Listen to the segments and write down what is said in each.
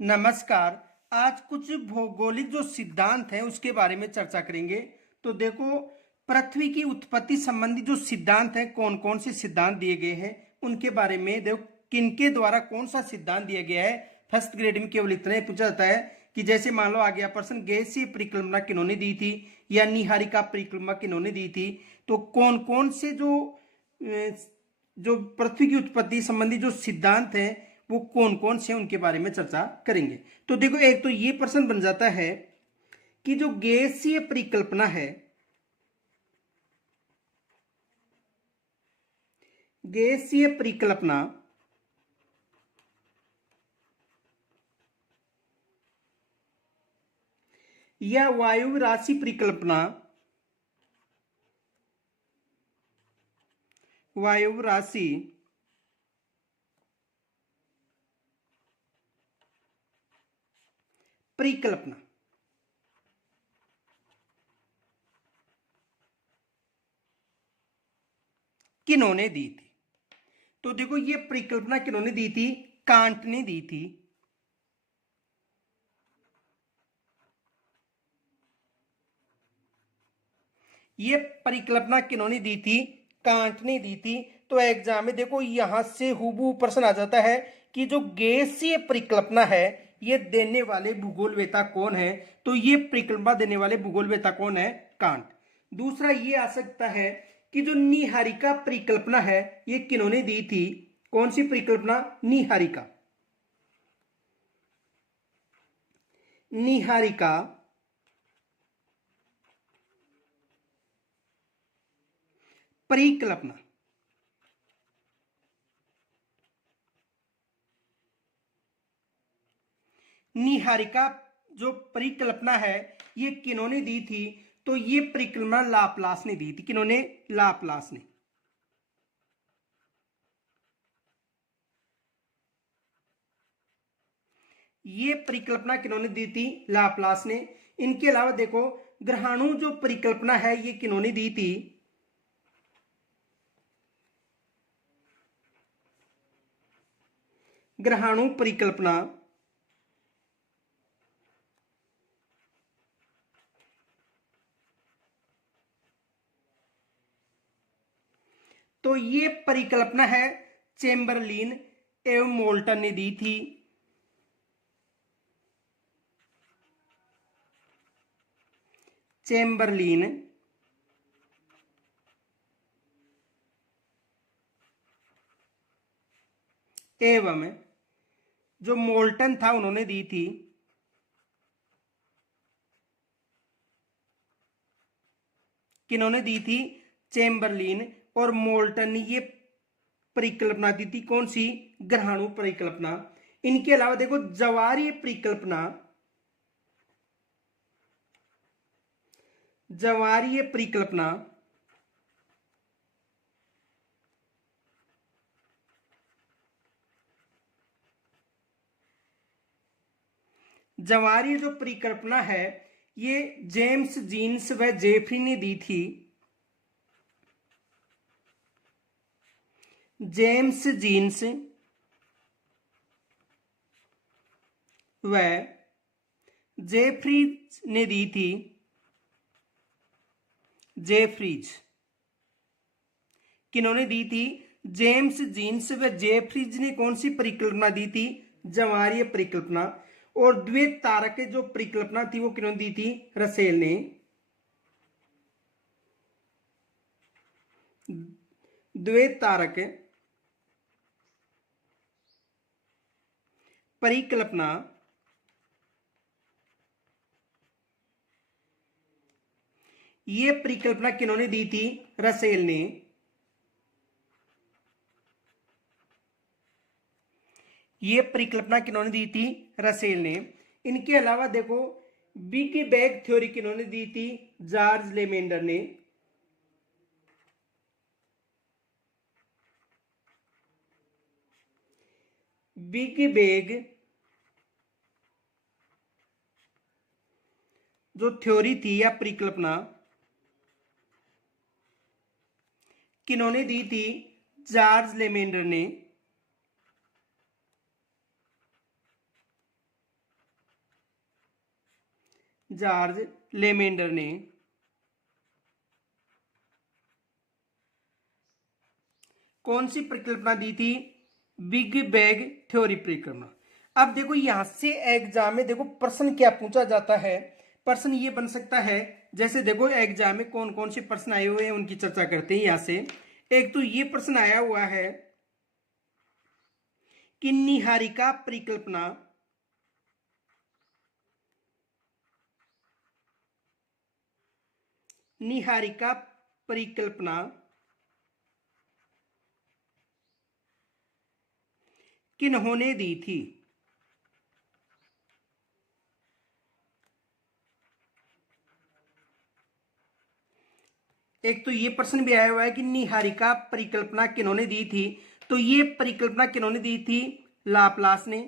नमस्कार। आज कुछ भौगोलिक जो सिद्धांत हैं उसके बारे में चर्चा करेंगे। तो देखो, पृथ्वी की उत्पत्ति संबंधी जो सिद्धांत हैं, कौन कौन से सिद्धांत दिए गए हैं उनके बारे में देखो, किनके द्वारा कौन सा सिद्धांत दिया गया है। फर्स्ट ग्रेड में केवल इतना ही पूछा जाता है कि जैसे मान लो आ गया प्रश्न, गैसीय परिकल्पना किन्होंने दी थी या निहारिका परिकल्पना किन्होंने दी थी। तो कौन कौन से जो पृथ्वी की उत्पत्ति संबंधी जो सिद्धांत हैं वो कौन कौन से उनके बारे में चर्चा करेंगे। तो देखो, एक तो ये प्रश्न बन जाता है कि जो गैसीय परिकल्पना है, गैसीय परिकल्पना या वायु राशि परिकल्पना, वायु राशि परिकल्पना किन्होंने दी थी। तो देखो, ये परिकल्पना किन्होंने दी थी? कांट ने दी थी। ये परिकल्पना किन्होंने दी थी? कांट ने दी थी। तो एग्जाम में देखो यहां से हूबहू प्रश्न आ जाता है कि जो गैसीय परिकल्पना है ये देने वाले भूगोलवेत्ता कौन है। तो ये परिकल्पना देने वाले भूगोलवेत्ता कौन है? कांट। दूसरा ये आ सकता है कि जो निहारिका परिकल्पना है ये किन्होंने दी थी? कौन सी परिकल्पना? निहारिका। निहारिका परिकल्पना निहारिका जो परिकल्पना है ये किन्होंने दी थी? तो ये परिकल्पना लाप्लास ने दी थी। किन्होंने? लाप्लास ने। ये परिकल्पना किन्होंने दी थी? लाप्लास ने। इनके अलावा देखो, ग्रहाणु जो परिकल्पना है ये किन्होंने दी थी? ग्रहाणु परिकल्पना तो ये परिकल्पना है चेम्बरलिन एवं मोल्टन ने दी थी। चेम्बरलिन एवं जो मोल्टन था उन्होंने दी थी। किन्होंने दी थी? चेम्बरलिन और मोल्टन ने ये परिकल्पना दी थी। कौन सी? ग्रहाणु परिकल्पना। इनके अलावा देखो, ज्वारीय परिकल्पना, ज्वारीय परिकल्पना ज्वारीय जो परिकल्पना है ये जेम्स जीन्स व जेफरी ने दी थी। जेम्स जीन्स व जेफरीज ने दी थी। जेफरीज किन्होंने दी थी? जेम्स जीन्स व जेफरीज ने कौन सी परिकल्पना दी थी? ज्वारीय परिकल्पना। और द्वैत तारक जो परिकल्पना थी वो किन्होंने दी थी? रसेल ने। द्वैत तारक परिकल्पना ये परिकल्पना किन्होंने दी थी? रसेल ने। ये परिकल्पना किन्होंने दी थी? रसेल ने। इनके अलावा देखो, बिग बैंग थ्योरी किन्होंने दी थी? जॉर्ज लेमेंडर ने। बिग बैंग जो थ्योरी थी या परिकल्पना किन्होंने दी थी? जॉर्ज लेमेंडर ने। जॉर्ज लेमेंडर ने कौन सी परिकल्पना दी थी? बिग बैंग थ्योरी परिकल्पना। अब देखो यहां से एग्जाम में देखो प्रश्न क्या पूछा जाता है। प्रश्न ये बन सकता है, जैसे देखो एग्जाम में कौन कौन से प्रश्न आए हुए हैं उनकी चर्चा करते हैं। यहां से एक तो ये प्रश्न आया हुआ है कि निहारिका परिकल्पना निहारिका परिकल्पना किन्होंने दी थी? एक तो ये प्रश्न भी आया हुआ है कि निहारिका परिकल्पना किन्होंने दी थी। तो ये परिकल्पना किन्होंने दी थी? लाप्लास ने।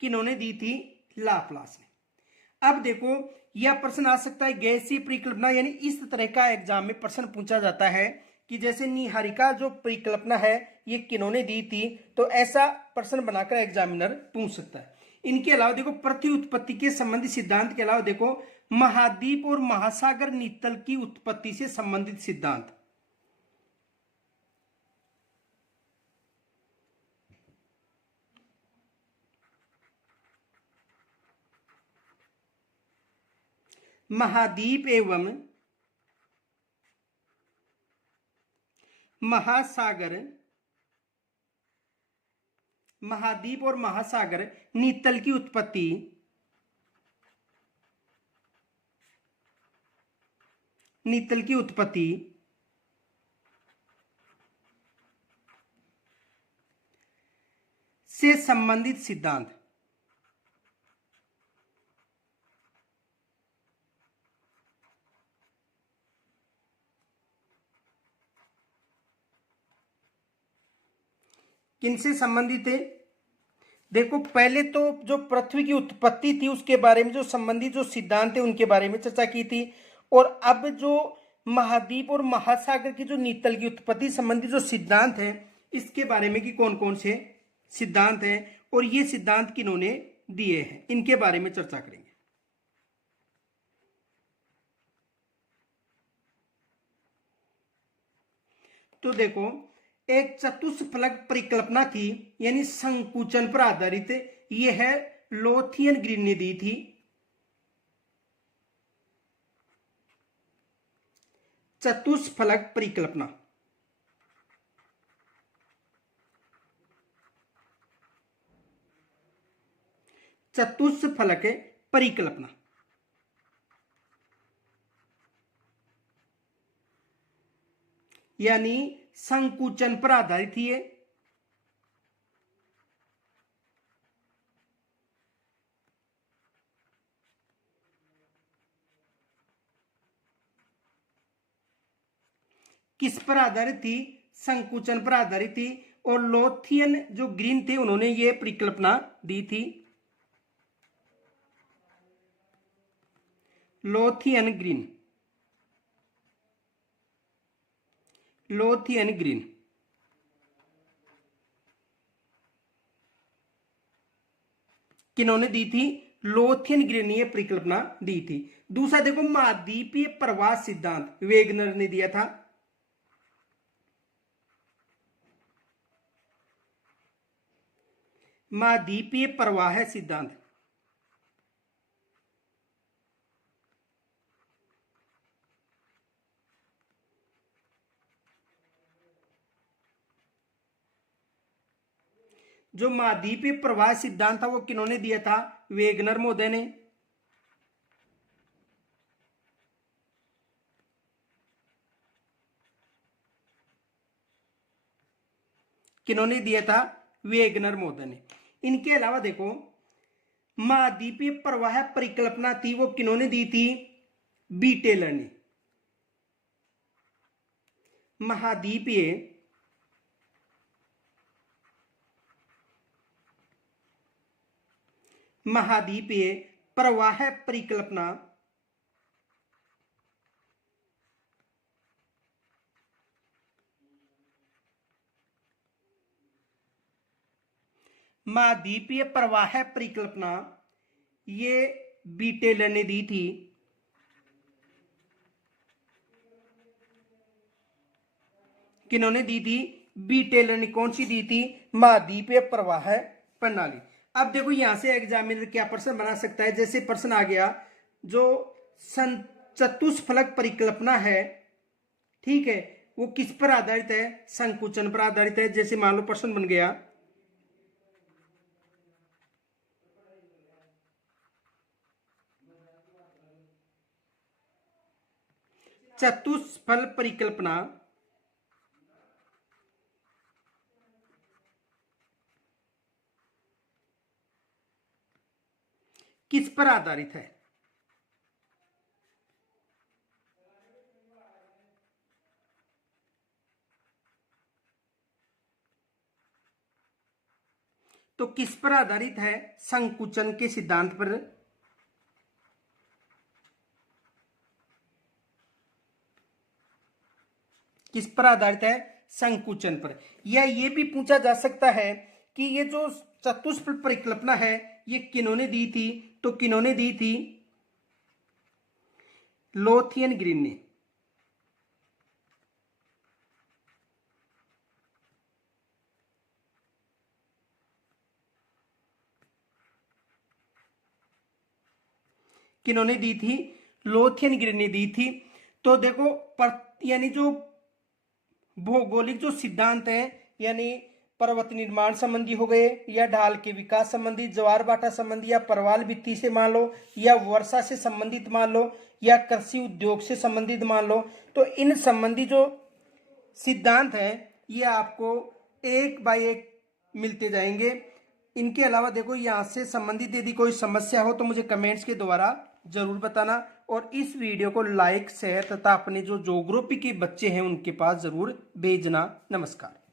किन्होंने दी थी? लाप्लास ने। अब देखो यह प्रश्न आ सकता है गैसीय परिकल्पना, यानी इस तरह का एग्जाम में प्रश्न पूछा जाता है कि जैसे निहारिका जो परिकल्पना है ये किन्होंने दी थी, तो ऐसा प्रश्न बनाकर एग्जामिनर पूछ सकता है। इनके अलावा देखो पृथ्वी उत्पत्ति के संबंधित सिद्धांत के अलावा देखो महाद्वीप और महासागर नितल की उत्पत्ति से संबंधित सिद्धांत। महाद्वीप एवं महासागर, महाद्वीप और महासागर नितल की उत्पत्ति से संबंधित सिद्धांत। किनसे संबंधित है? देखो पहले तो जो पृथ्वी की उत्पत्ति थी उसके बारे में जो संबंधित जो सिद्धांत है उनके बारे में चर्चा की थी, और अब जो महाद्वीप और महासागर की जो नितल की उत्पत्ति संबंधी जो सिद्धांत है इसके बारे में कि कौन कौन से सिद्धांत हैं और ये सिद्धांत किन्होंने दिए हैं, इनके बारे में चर्चा करेंगे। तो देखो एक चतुष्फलक परिकल्पना थी, यानी संकुचन पर आधारित, यह है लोथियन ग्रीन ने दी थी। चतुष्फलक परिकल्पना, चतुष्फलक परिकल्पना यानी संकुचन पर आधारित ही है। किस पर आधारित थी? संकुचन पर आधारित थी। और लोथियन जो ग्रीन थे उन्होंने ये परिकल्पना दी थी। लोथियन ग्रीन, लोथियन ग्रीन किन्होंने दी थी? लोथियन ग्रीन ने परिकल्पना दी थी। दूसरा देखो महाद्वीपीय प्रवाह सिद्धांत वेगनर ने दिया था। महाद्वीपीय प्रवाह सिद्धांत, जो महाद्वीपीय प्रवाह सिद्धांत था वो किन्होंने दिया था? वेगनर महोदय ने। किन्होंने दिया था? वेगनर महोदय ने। इनके अलावा देखो महाद्वीपीय प्रवाह परिकल्पना थी वो किन्होंने दी थी? बी टेलर ने। महाद्वीपीय महाद्वीपीय प्रवाह परिकल्पना महाद्वीपीय प्रवाह परिकल्पना ये बी टेलर ने दी थी। किन्होंने दी थी? बी टेलर ने। कौन सी दी थी? महाद्वीपीय प्रवाह प्रणाली। अब देखो यहां से एग्जामिनर क्या प्रश्न बना सकता है। जैसे प्रश्न आ गया जो चतुष्फलक परिकल्पना है, ठीक है, वो किस पर आधारित है? संकुचन पर आधारित है। जैसे मान लो प्रश्न बन गया चतुष्फल परिकल्पना किस पर आधारित है? तो किस पर आधारित है? संकुचन के सिद्धांत पर। किस पर आधारित है? संकुचन पर। या ये भी पूछा जा सकता है कि ये जो चतुष्फल परिकल्पना है ये किन्होंने दी थी? तो किन्होंने दी थी? लोथियन ग्रीन ने। किन्होंने दी थी? लोथियन ग्रीन ने दी थी। तो देखो यानी जो भौगोलिक जो सिद्धांत है, यानी पर्वत निर्माण संबंधी हो गए, या ढाल के विकास संबंधी, ज्वार भाटा संबंधी, या परवाल भित्ति से मान लो, या वर्षा से संबंधित मान लो, या कृषि उद्योग से संबंधित मान लो, तो इन संबंधी जो सिद्धांत है ये आपको एक बाय एक मिलते जाएंगे। इनके अलावा देखो यहाँ से संबंधित यदि कोई समस्या हो तो मुझे कमेंट्स के द्वारा जरूर बताना, और इस वीडियो को लाइक शेयर तथा अपने जो ज्योग्राफी के बच्चे हैं उनके पास जरूर भेजना। नमस्कार।